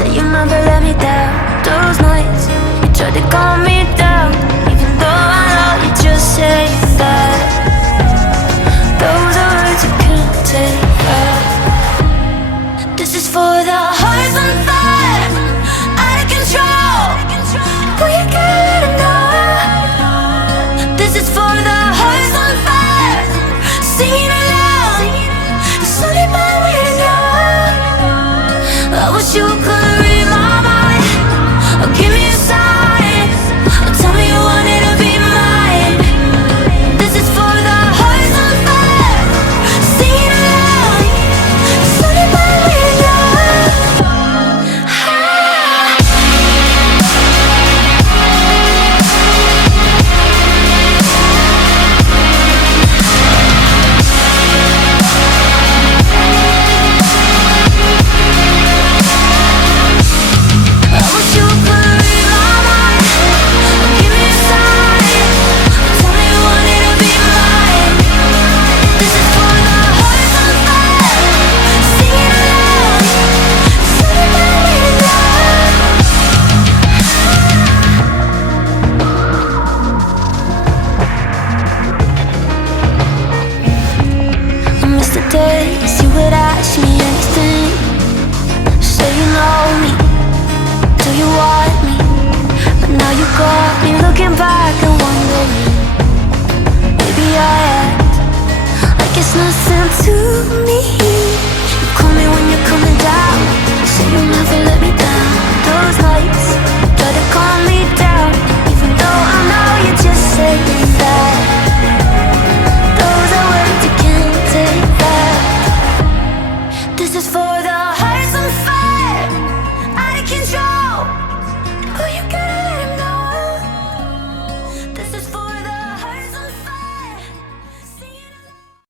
Say you never let me down. Those nights you tried to calm me down, even though I know you're just saying that. Those are words you can't take back. This is for the hearts on fire, out of control. We gotta know. This is for the hearts on fire, singing aloud. It's only my way to know. I wish you could